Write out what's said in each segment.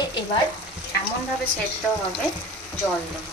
দিয়ে এবার এমনভাবে সেদ্ধ হবে, জল দেব।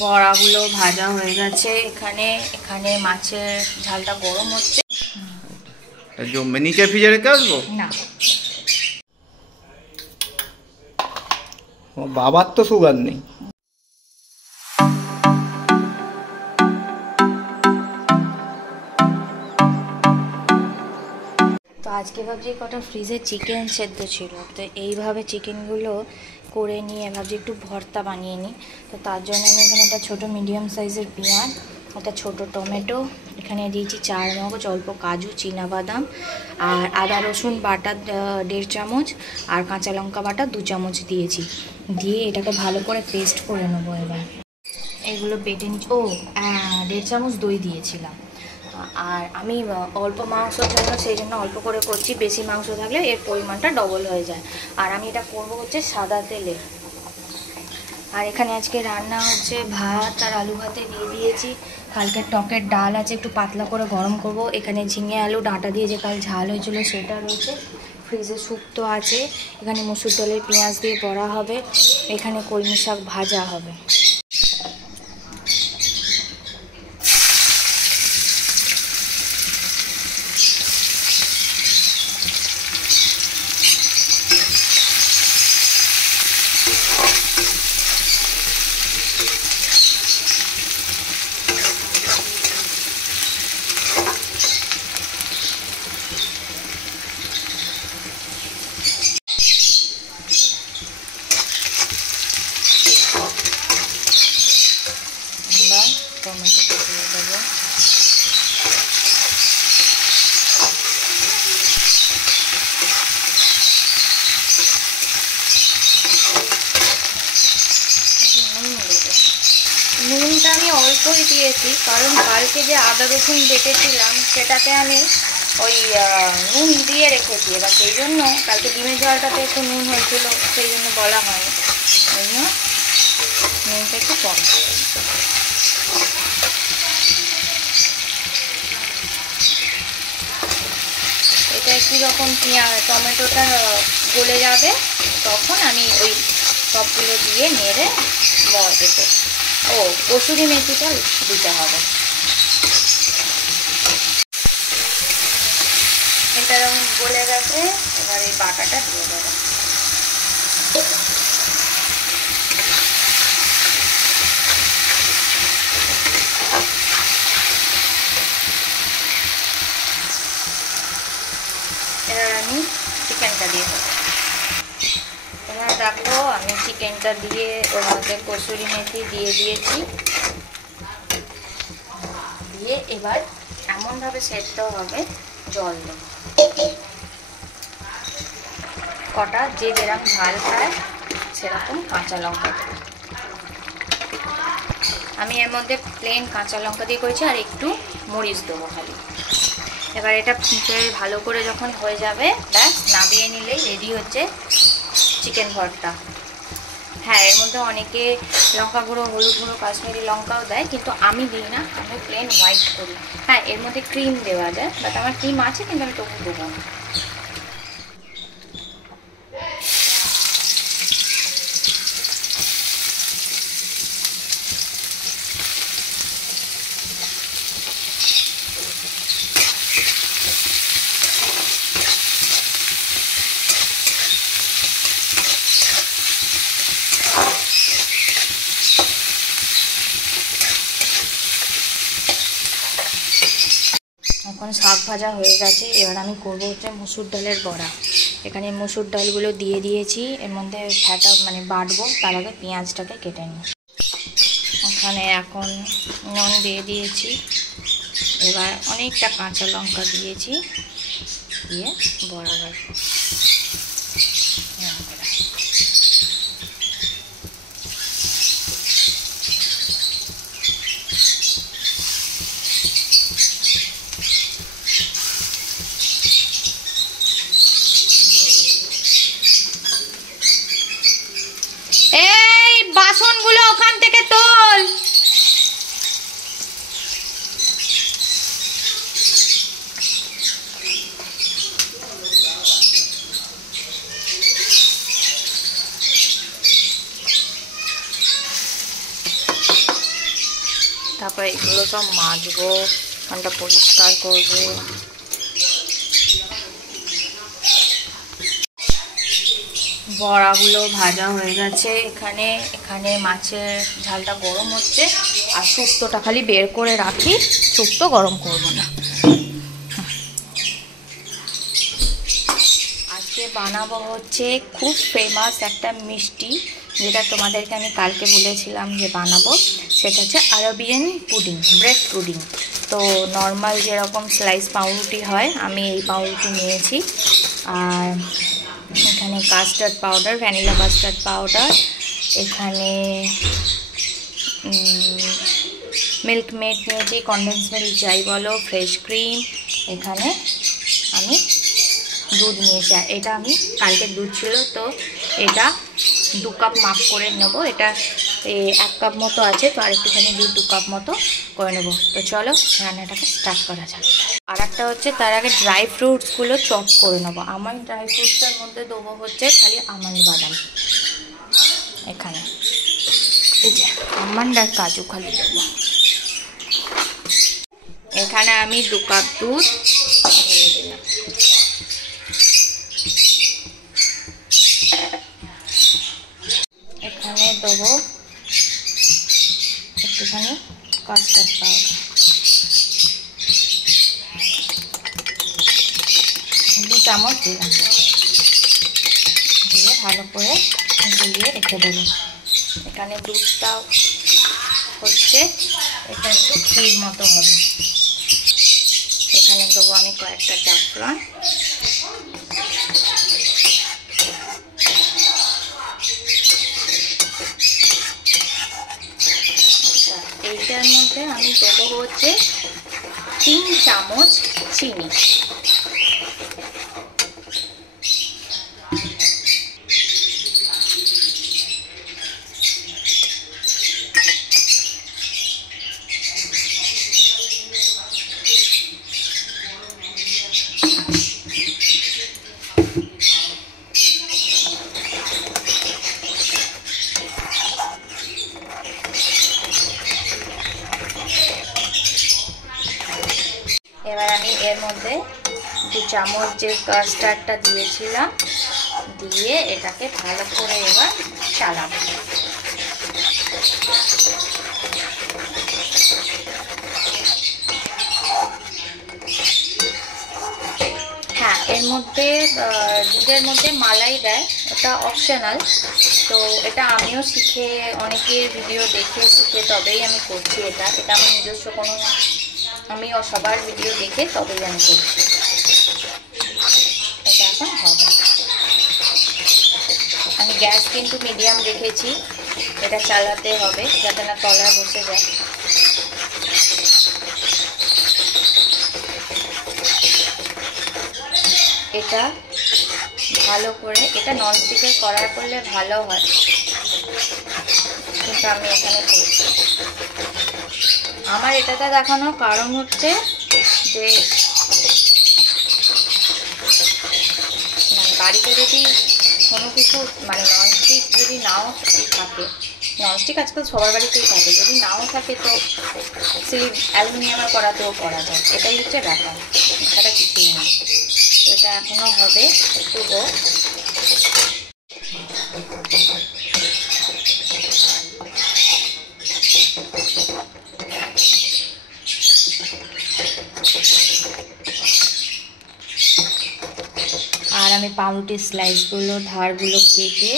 বড়াগুলো ভাজা হয়ে গেছে। এখানে মাছের ঝালটা গরম হচ্ছে। নিচে ফ্রিজে রেখে আসবো না, বাবার তো সুগার নেই। তো আজকে ভাবছি কটা ফ্রিজে চিকেন সেদ্ধ ছিল, তো এইভাবে চিকেনগুলো করে নিয়ে ভাবছি একটু ভর্তা বানিয়ে নিই। তো তার জন্য আমি এখানে একটা ছোটো মিডিয়াম সাইজের পেঁয়াজ, একটা ছোটো টমেটো, এখানে দিয়েছি 4 মগজ, অল্প কাজু, চীনাবাদাম, আর আদা রসুন বাটা 1.5 চামচ, আর কাঁচা লঙ্কা বাটা 2 চামচ দিয়েছি। দিয়ে এটাকে ভালো করে পেস্ট করে নেবো। এবার এগুলো বেটে নিচ্ছি। 1.5 চামচ দই দিয়েছিলাম। আর আমি অল্প মাংসর জন্য সেই জন্য অল্প করে করছি, বেশি মাংস থাকলে এর পরিমাণটা ডবল হয়ে যায়। আর আমি এটা করবো হচ্ছে সাদা তেলে। আর এখানে আজকে রান্না হচ্ছে ভাত আর আলু ভাতে দিয়ে দিয়েছি। কালকে টকের ডাল আছে, একটু পাতলা করে গরম করব। এখানে ঝিঙে আলু ডাঁটা দিয়ে যে কাল ঝাল হয়েছিল সেটা রয়েছে। ফ্রিজে শুক্তো আছে। এখানে মসুর ডালের পেঁয়াজ দিয়ে বড়া হবে। এখানে কলমি শাক ভাজা হবে। টমেটো দিয়ে দেবো। নুনটা আমি অল্পই দিয়েছি, কারণ কালকে যে আদা রসুন বেটেছিলাম সেটাতে আমি ওই নুন দিয়ে রেখেছি। এবার সেই জন্য কালকে ডিমের ঝালটাতে একটু নুন হয়েছিল, সেই জন্য বলা হয়, ওই জন্য নুনটা একটু কম। এটা একই রকম টমেটোটা গলে যাবে, তখন আমি ওই সবগুলো দিয়ে নেড়ে দেবো। কসুরি মেথিটা দিতে হবে। এটা যখন গলে গেছে, এবার এই বাটাটা দিয়ে দেবো। এবার আমি চিকেনটা দিয়ে দেবো। তোমরা দেখো আমি চিকেনটা দিয়ে ওর মধ্যে কসুরি মেথি দিয়ে দিয়েছি। দিয়ে এবার এমনভাবে সেদ্ধ হবে, জল দেবো। কটা যে যেরকম ঝাল খায় সেরকম কাঁচা লঙ্কা দেবো। আমি এর মধ্যে প্লেন কাঁচা লঙ্কা দিয়ে করেছি, আর একটু মরিচ দেবো খালি। এবার এটা ফুটে ভালো করে যখন হয়ে যাবে, ব্যাস নামিয়ে নিলেই রেডি হচ্ছে চিকেন ভর্তা। হ্যাঁ, এর মধ্যে অনেকে লঙ্কা গুঁড়ো, হলুদ গুঁড়ো, কাশ্মীরি লঙ্কাও দেয়, কিন্তু আমি দিই না, আমি প্লেন হোয়াইট করি। হ্যাঁ, এর মধ্যে ক্রিম দেওয়া যায়, বাট আমার ক্রিম আছে, কিন্তু আমি তবু দেবো না। এখন শাক ভাজা হয়ে গেছে। এবার আমি করবো হচ্ছে মসুর ডালের বড়া। এখানে মসুর ডালগুলো দিয়ে দিয়েছি, এর মধ্যে ফ্যাটা বাটবো, তার আগে পেঁয়াজটাকে কেটে নিই। ওখানে এখন নুন দিয়ে দিয়েছি, এবার অনেকটা কাঁচা লঙ্কা দিয়েছি, দিয়ে বড়া রাখবো। এই বাসনগুলো ওখান থেকে তোল। তারপরে এগুলো সব মাজবো, ওখানটা পরিষ্কার করবো। বড়াগুলো ভাজা হয়ে গেছে। এখানে মাছের ঝালটা গরম হচ্ছে, আর শুক্তোটা খালি বের করে রাখি, শুক্তো গরম করবো না। আজকে বানাবো হচ্ছে খুব ফেমাস একটা মিষ্টি, যেটা তোমাদেরকে আমি কালকে বলেছিলাম যে বানাবো। সেটা হচ্ছে আরবিয়ান পুডিং, ব্রেড পুডিং। তো নর্মাল যেরকম স্লাইস পাউরুটি হয়, আমি এই পাউরুটি নিয়েছি। আর এখানে custard powder, vanilla custard powder, এখানে মিল্ক মেড নিয়েছি, কনডেন্স মিল্ক যাই বলো, ফ্রেশ ক্রিম, এখানে আমি দুধ নিয়েছি। আর এটা আমি কালকের দুধ ছিল, তো এটা 2 কাপ মাপ করে নেব। এটা 1 কাপ মতো আছে, তো আরেকটুখানি দুধ 2 কাপ মতো করে নেব। তো চলো রান্নাটাকে স্টার্ট করা যাক। আর একটা হচ্ছে তার আগে ড্রাই ফ্রুটসগুলো চপ করে নেবো। আমার ড্রাই ফ্রুটসের মধ্যে দেবো হচ্ছে খালি আমন্ড বাদাম, এখানে এই যে আমন্ড আর কাজু খালি দেবো। এখানে আমি 2 কাপ দুধ ঢেলে দিলাম। এখানে দেবো একটুখানি কাস্টার্ড পাউডার, 2 চামচ দিলাম, দিয়ে ভালো করে গুলিয়ে রেখে দেবো। এখানে দুধটা হচ্ছে এটা একটু ক্ষীর মতো হবে। এখানে দেবো আমি কয়েকটা জাফরান, এইটার মধ্যে আমি দেবো হচ্ছে 3 চামচ চিনি। এবার আমি এর মধ্যে 2 চামচ যে কাস্টার্ডটা দিয়েছিলাম দিয়ে এটাকে ভালো করে এবার চালাবো। হ্যাঁ, এর মধ্যে দুধের মধ্যে মালাই দেয়, ওটা অপশনাল। তো এটা আমিও শিখে, অনেকের ভিডিও দেখে শিখে তবেই আমি করছি। এটা আমার নিজস্ব কোনো, আমি সবার ভিডিও দেখে তবেই আমি করছি। এটা এখন হবে। আমি গ্যাস কিন্তু মিডিয়াম রেখেছি, এটা চালাতে হবে যাতে না তলায় বসে যায়। এটা ভালো করে, এটা ননস্টিকের কড়াই করলে ভালো হয়, কিন্তু আমি এখানে করছি। আমার এটাতে দেখানোর কারণ হচ্ছে যে বাড়িতে যদি কোনো কিছু ননস্টিক যদি নাও থাকে, ননস্টিক আজকাল সবার বাড়িতেই থাকে, যদি নাও থাকে তো সেই অ্যালুমিনিয়ামের কড়াতেও করা যায়। এটাই হচ্ছে ব্যাপার, এটা কিছুই না। এটা এখনও হবে একটু হোক। আর আমি পাউরুটির স্লাইসগুলো ধারগুলো কেটে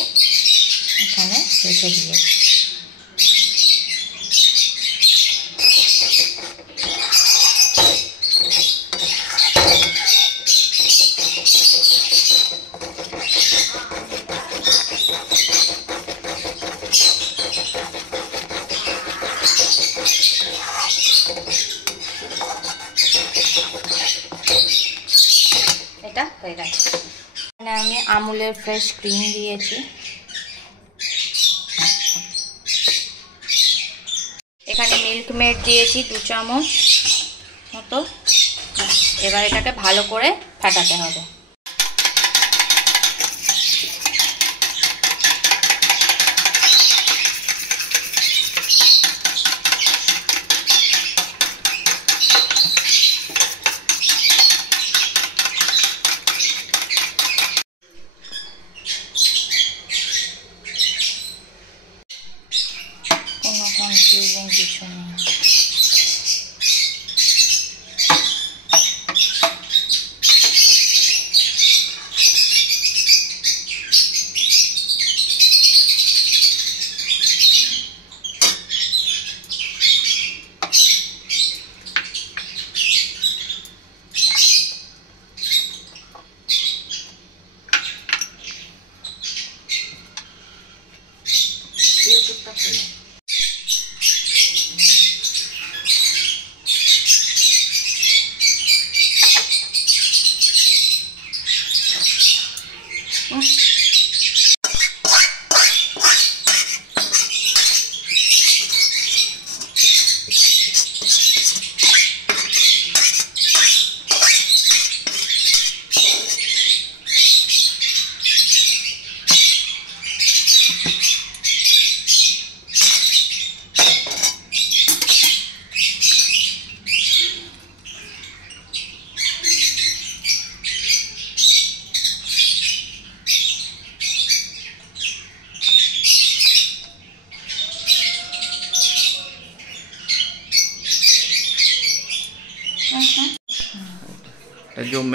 এখানে রেখে দিয়েছি। এটা হয়ে গেছে। এখানে আমি আমুলের ফ্রেশ ক্রিম দিয়েছি। এখানে মিল্ক মেড দিয়েছি 2 চামচ মতো। এবার এটাকে ভালো করে ফাটাতে হবে। जो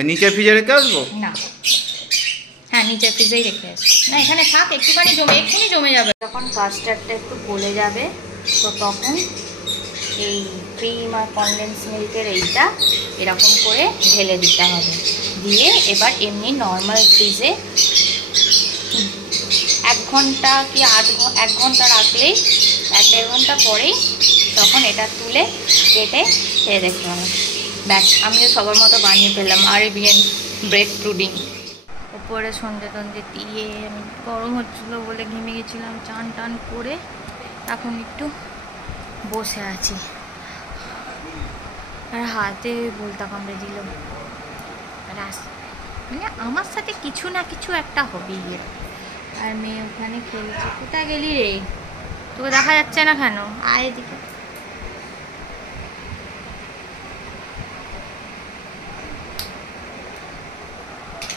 नीचे फ्रिजे রেখে আসবো না, হ্যাঁ নিচে ফ্রিজেই রেখে আসি। না এখানে থাক, একটুখানি এক্ষুনি জমে যাবে। যখন কাস্টার্ডটা একটু গলে যাবে তো তখন এই ক্রিম আর কনডেন্স মিল্কের এইটা এরকম করে ঢেলে দিতে হবে। দিয়ে এবার এমনি নর্মাল ফ্রিজে 1 ঘন্টা কি 1 ঘন্টা রাখলেই 1-1.5 ঘন্টা পরেই তখন এটা তুলে কেটে খেয়ে দেখতে হবে। ব্যাস, আমিও সবার মতো বানিয়ে ফেললাম আরেবিয়ান ব্রেড পুডিং। উপরে সন্ধে টন্ধে দিয়ে আমি গরম হচ্ছিলো বলে ঘেমে গেছিলাম, চান টান করে এখন একটু বসে আছি। আর হাতে বলতা কামড়ে দিল। মানে আমার সাথে কিছু না কিছু একটা হবেই। আর মেয়ে ওখানে খেলছে। কোথায় গেলি রে? তোকে দেখা যাচ্ছে না কেন? আয় এদিকে।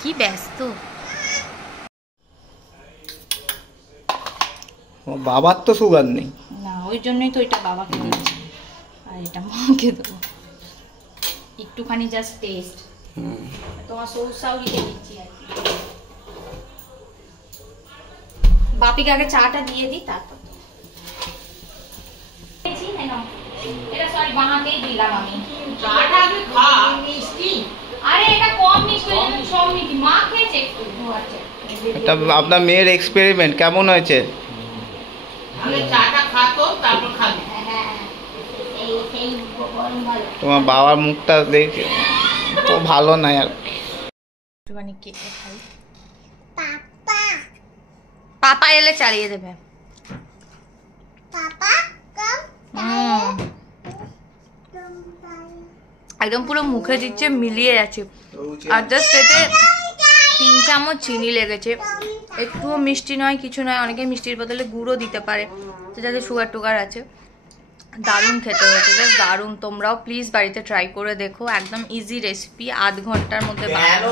কি ব্যস্ত। বাবার তো সুগার নেই। না, ওই জন্যই তো এটা বাবাকে দিচ্ছি আর এটা মাকে দেবো। একটুখানি জাস্ট টেস্ট। তোমার সৌসাও লিখে দিচ্ছি আর কি। বাপিকে আগে চাটা দিয়ে দিই তারপর। এটা সরি বানাতেই দিলাম আমি। চাটা আগে খা। মিষ্টি। আরে এটা কম মিষ্টি, সব মিষ্টি। মা খেয়েছে একটু। আচ্ছা। এটা আপনার মেয়ের এক্সপেরিমেন্ট কেমন হয়েছে? আগে চাটা খাতো তারপর খাবি। তোমার বাবার মুখটা দেখে তো ভালো নাই আর একটুখানি কেটে খাই। পাপা এলে চালিয়ে দেবে। একদম পুরো মুখে দিচ্ছে, মিলিয়ে যাচ্ছে। আর জাস্ট এতে 3 চামচ চিনি লেগেছে। একটুও মিষ্টি নয়, কিছু নয়। অনেকে মিষ্টির বদলে গুঁড়ো দিতে পারে, তো যাদের সুগার টুগার আছে। দারুণ খেতে হয়েছে, জাস্ট দারুণ। তোমরাও প্লিজ বাড়িতে ট্রাই করে দেখো। একদম ইজি রেসিপি, 1/2 ঘন্টার মধ্যে বানানো।